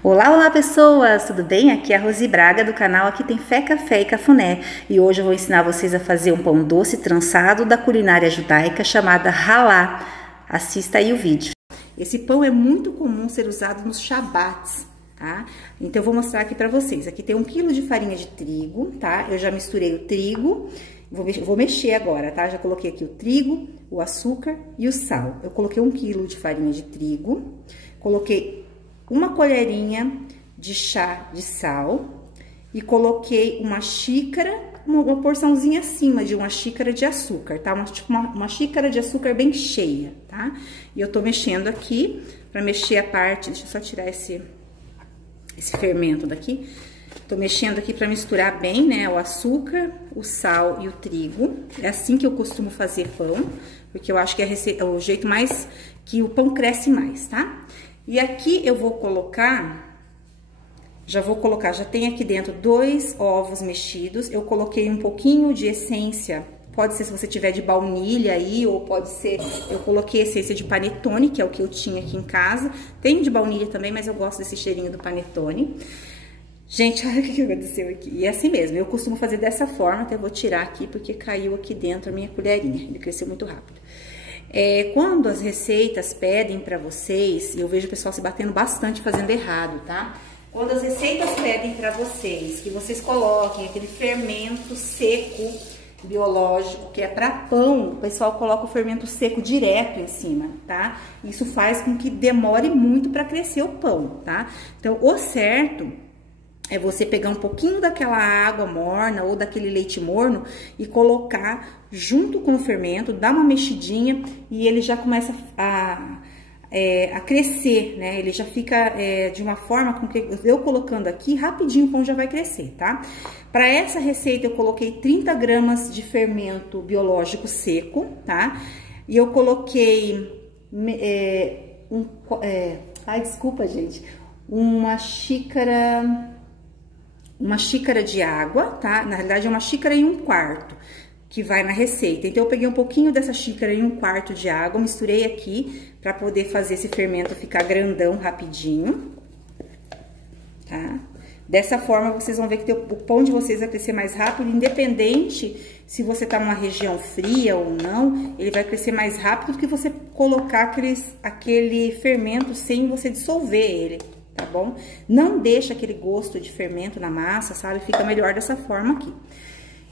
Olá, olá pessoas, tudo bem? Aqui é a Rosi Braga do canal Aqui Tem Fé, Café e Cafuné e hoje eu vou ensinar vocês a fazer um pão doce trançado da culinária judaica chamada halá. Assista aí o vídeo. Esse pão é muito comum ser usado nos shabats, tá? Então eu vou mostrar aqui pra vocês. Aqui tem 1 kg de farinha de trigo, tá? Eu já misturei o trigo, vou mexer agora, tá? Já coloquei aqui o trigo, o açúcar e o sal. Eu coloquei 1 kg de farinha de trigo, coloquei 1 colherinha de chá de sal e coloquei uma xícara, uma porçãozinha acima de 1 xícara de açúcar, tá? Uma xícara de açúcar bem cheia, tá? E eu tô mexendo aqui, pra mexer a parte, deixa eu só tirar esse fermento daqui. Tô mexendo aqui pra misturar bem, né, o açúcar, o sal e o trigo. É assim que eu costumo fazer pão, porque eu acho que é o jeito mais que o pão cresce mais, tá? E aqui eu vou colocar, já tem aqui dentro 2 ovos mexidos. Eu coloquei um pouquinho de essência, pode ser se você tiver de baunilha aí, ou pode ser, eu coloquei essência de panetone, que é o que eu tinha aqui em casa. Tem de baunilha também, mas eu gosto desse cheirinho do panetone. Gente, olha o que aconteceu aqui. E é assim mesmo, eu costumo fazer dessa forma, até vou tirar aqui porque caiu aqui dentro a minha colherinha, ele cresceu muito rápido. Quando as receitas pedem pra vocês, eu vejo o pessoal se batendo bastante fazendo errado, tá? Quando as receitas pedem pra vocês que vocês coloquem aquele fermento seco biológico, que é pra pão, o pessoal coloca o fermento seco direto em cima, tá? Isso faz com que demore muito pra crescer o pão, tá? Então, o certo é você pegar um pouquinho daquela água morna ou daquele leite morno e colocar junto com o fermento, dar uma mexidinha e ele já começa a crescer, né? Ele já fica de uma forma com que eu colocando aqui, rapidinho o pão já vai crescer, tá? Para essa receita eu coloquei 30 gramas de fermento biológico seco, tá? E eu coloquei, desculpa, gente, uma xícara de água, tá? Na realidade é 1 xícara e 1/4 que vai na receita. Então eu peguei um pouquinho dessa xícara e 1/4 de água, misturei aqui pra poder fazer esse fermento ficar grandão rapidinho, tá? Dessa forma vocês vão ver que o pão de vocês vai crescer mais rápido, independente se você tá numa região fria ou não, ele vai crescer mais rápido do que você colocar aquele fermento sem você dissolver ele. Tá bom? Não deixa aquele gosto de fermento na massa, sabe? Fica melhor dessa forma aqui.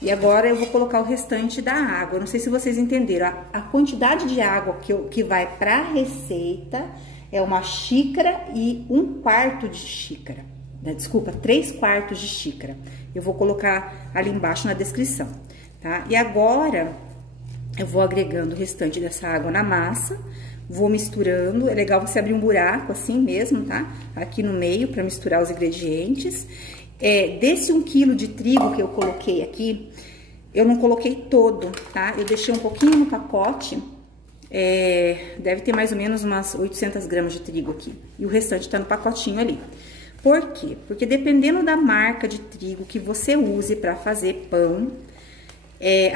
E agora eu vou colocar o restante da água. Não sei se vocês entenderam. A quantidade de água que vai pra receita é 1 xícara e 1/4 de xícara. Desculpa, 3/4 de xícara. Eu vou colocar ali embaixo na descrição, tá? E agora eu vou agregando o restante dessa água na massa. Vou misturando, é legal você abrir um buraco assim mesmo, tá? Aqui no meio pra misturar os ingredientes. Desse 1 kg de trigo que eu coloquei aqui, eu não coloquei todo, tá? Eu deixei um pouquinho no pacote, deve ter mais ou menos umas 800 gramas de trigo aqui. E o restante tá no pacotinho ali. Por quê? Porque dependendo da marca de trigo que você use pra fazer pão,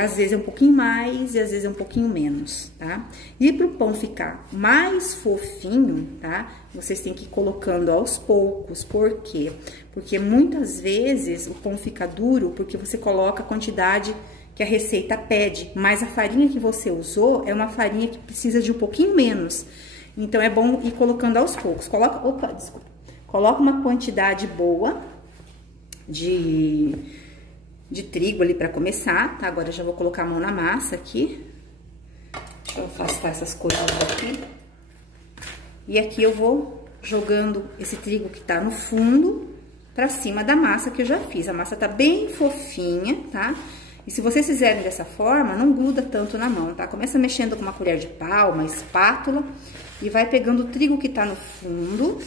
às vezes é um pouquinho mais e às vezes é um pouquinho menos, tá? E pro pão ficar mais fofinho, tá? Vocês têm que ir colocando aos poucos. Por quê? Porque muitas vezes o pão fica duro porque você coloca a quantidade que a receita pede, mas a farinha que você usou é uma farinha que precisa de um pouquinho menos. Então é bom ir colocando aos poucos. Coloca uma quantidade boa de trigo ali pra começar, tá? Agora eu já vou colocar a mão na massa aqui. Deixa eu afastar essas coisas daqui. E aqui eu vou jogando esse trigo que tá no fundo pra cima da massa que eu já fiz. A massa tá bem fofinha, tá? E se vocês fizerem dessa forma, não gruda tanto na mão, tá? Começa mexendo com uma colher de pau, uma espátula, e vai pegando o trigo que tá no fundo,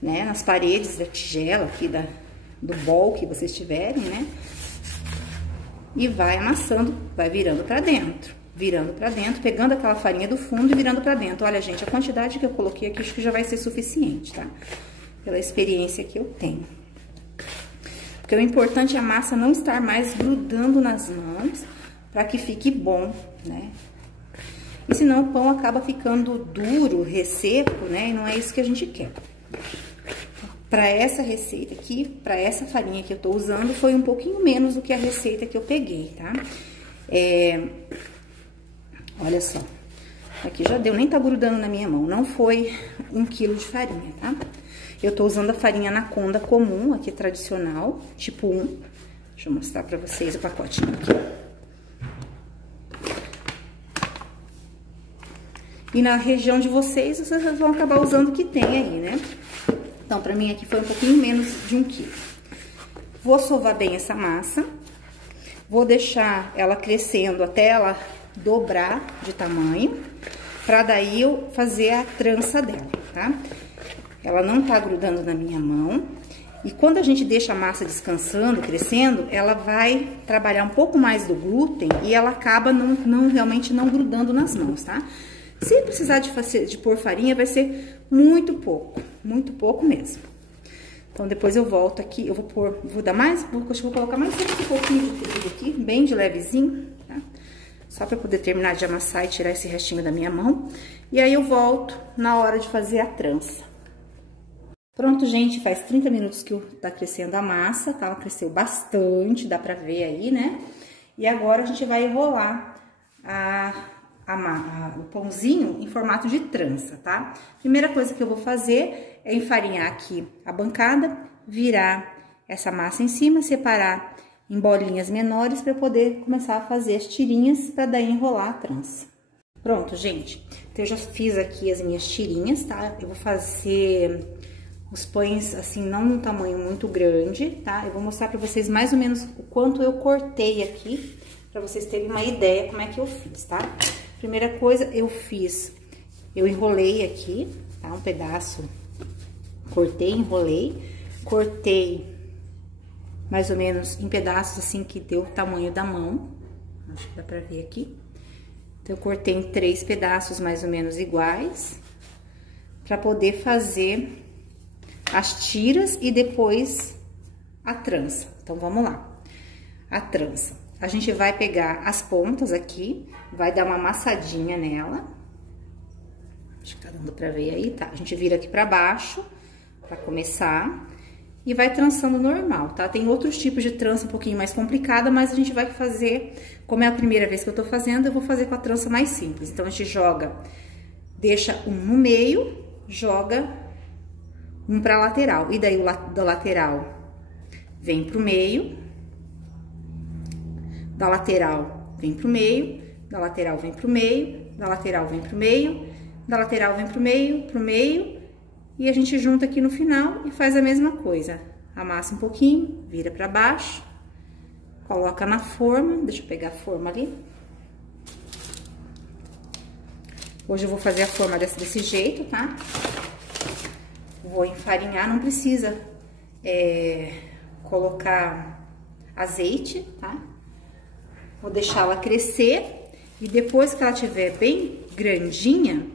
né? Nas paredes da tigela aqui, do bol que vocês tiverem, né? E vai amassando, vai virando pra dentro, pegando aquela farinha do fundo e virando pra dentro. Olha, gente, a quantidade que eu coloquei aqui, acho que já vai ser suficiente, tá? Pela experiência que eu tenho. Porque o importante é a massa não estar mais grudando nas mãos, pra que fique bom, né? E senão o pão acaba ficando duro, resseco, né? E não é isso que a gente quer. Para essa receita aqui, para essa farinha que eu tô usando, foi um pouquinho menos do que a receita que eu peguei, tá? Olha só. Aqui já deu, nem tá grudando na minha mão. Não foi 1 quilo de farinha, tá? Eu tô usando a farinha Anaconda comum, aqui tradicional, tipo 1. Deixa eu mostrar pra vocês o pacotinho aqui. E na região de vocês vão acabar usando o que tem aí, né? Então, pra mim aqui foi um pouquinho menos de 1 quilo. Vou sovar bem essa massa. Vou deixar ela crescendo até ela dobrar de tamanho. Pra daí eu fazer a trança dela, tá? Ela não tá grudando na minha mão. E quando a gente deixa a massa descansando, crescendo, ela vai trabalhar um pouco mais do glúten e ela acaba realmente não grudando nas mãos, tá? Se precisar de pôr farinha, vai ser muito pouco mesmo. Então, depois eu volto aqui, eu vou colocar mais um pouquinho de trigo aqui, bem de levezinho, tá? Só pra poder terminar de amassar e tirar esse restinho da minha mão. E aí eu volto na hora de fazer a trança. Pronto, gente, faz 30 minutos que tá crescendo a massa, tá? Ela cresceu bastante, dá pra ver aí, né? E agora a gente vai enrolar o pãozinho em formato de trança, tá? Primeira coisa que eu vou fazer é enfarinhar aqui a bancada, virar essa massa em cima, separar em bolinhas menores para poder começar a fazer as tirinhas para daí enrolar a trança. Pronto, gente. Então, eu já fiz aqui as minhas tirinhas, tá? Eu vou fazer os pães, assim, não num tamanho muito grande, tá? Eu vou mostrar para vocês mais ou menos o quanto eu cortei aqui, para vocês terem uma ideia como é que eu fiz, tá? Primeira coisa, eu enrolei aqui, tá? Um pedaço, enrolei, cortei mais ou menos em pedaços assim que deu o tamanho da mão, acho que dá pra ver aqui. Então, eu cortei em 3 pedaços mais ou menos iguais, pra poder fazer as tiras e depois a trança. Então, vamos lá. A trança. A gente vai pegar as pontas aqui, vai dar uma amassadinha nela. Acho que tá dando pra ver aí, tá? A gente vira aqui pra baixo, pra começar, e vai trançando normal, tá? Tem outros tipos de trança um pouquinho mais complicada, mas a gente vai fazer, como é a primeira vez que eu tô fazendo, eu vou fazer com a trança mais simples. Então, a gente deixa um no meio, joga um pra lateral. E daí, o da lateral vem pro meio, da lateral vem pro meio, da lateral vem pro meio, da lateral vem pro meio, da lateral vem pro meio, e a gente junta aqui no final e faz a mesma coisa. Amassa um pouquinho, vira pra baixo, coloca na forma, deixa eu pegar a forma ali. Hoje eu vou fazer a forma desse jeito, tá? Vou enfarinhar, não precisa colocar azeite, tá? Vou deixar ela crescer e depois que ela tiver bem grandinha,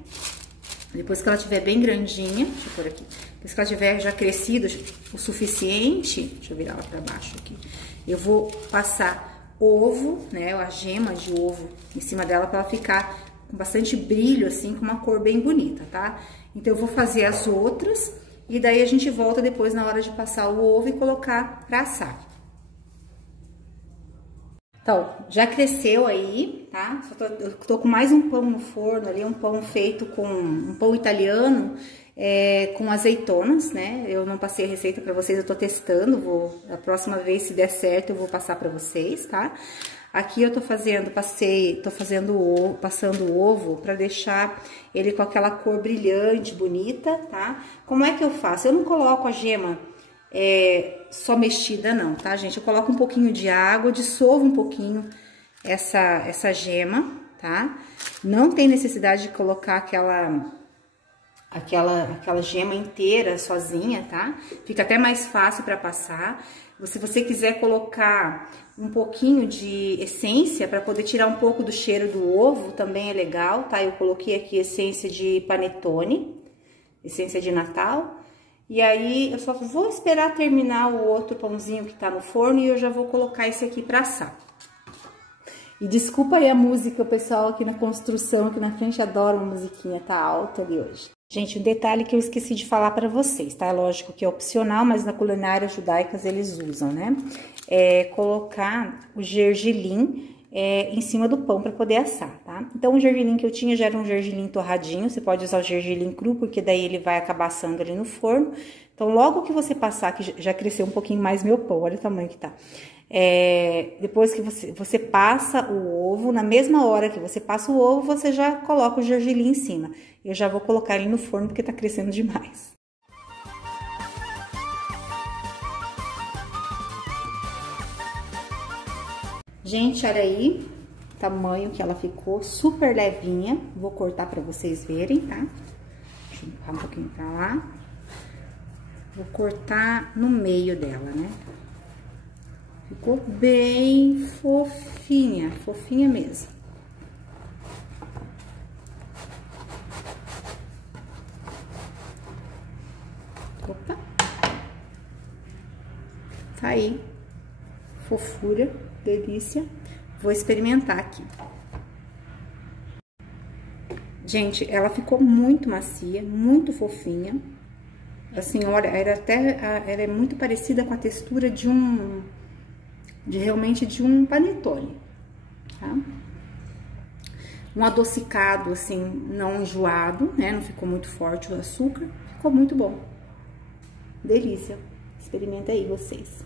deixa eu pôr aqui, depois que ela tiver já crescido o suficiente, deixa eu virar ela pra baixo aqui, eu vou passar ovo, né, a gema de ovo em cima dela pra ela ficar com bastante brilho, assim, com uma cor bem bonita, tá? Então, eu vou fazer as outras e daí a gente volta depois na hora de passar o ovo e colocar pra assar. Então, já cresceu aí, tá? Eu tô com mais um pão no forno ali, um pão feito com um pão italiano com azeitonas, né? Eu não passei a receita pra vocês, eu tô testando, a próxima vez, se der certo, eu vou passar pra vocês, tá? Aqui eu tô passando o ovo pra deixar ele com aquela cor brilhante, bonita, tá? Como é que eu faço? Eu não coloco a gema só mexida não, tá, gente? Eu coloco um pouquinho de água, dissolvo um pouquinho essa gema, tá? Não tem necessidade de colocar aquela gema inteira sozinha, tá? Fica até mais fácil para passar. Se você quiser colocar um pouquinho de essência para poder tirar um pouco do cheiro do ovo, também é legal, tá? Eu coloquei aqui essência de panetone, essência de Natal. E aí, eu só vou esperar terminar o outro pãozinho que tá no forno e eu já vou colocar esse aqui pra assar. E desculpa aí a música, o pessoal aqui na construção, aqui na frente, adora uma musiquinha, tá alta ali hoje. Gente, um detalhe que eu esqueci de falar para vocês, tá? É lógico que é opcional, mas na culinária judaica eles usam, né? É colocar o gergelim em cima do pão para poder assar, tá? Então, o gergelim que eu tinha já era um gergelim torradinho, você pode usar o gergelim cru, porque daí ele vai acabar assando ali no forno. Então, logo que você passar, que já cresceu um pouquinho mais meu pão, olha o tamanho que tá. Depois que você passa o ovo, na mesma hora que você passa o ovo, você já coloca o gergelim em cima. Eu já vou colocar ele no forno, porque tá crescendo demais. Gente, olha aí o tamanho que ela ficou, super levinha. Vou cortar pra vocês verem, tá? Deixa eu empurrar um pouquinho pra lá. Vou cortar no meio dela, né? Ficou bem fofinha, fofinha mesmo. Opa! Tá aí, fofura, delícia. Vou experimentar aqui. Gente, ela ficou muito macia, muito fofinha. Assim, olha, ela é muito parecida com a textura realmente de um panetone, tá? Um adocicado, assim, não enjoado, né? Não ficou muito forte o açúcar, ficou muito bom. Delícia. Experimenta aí vocês.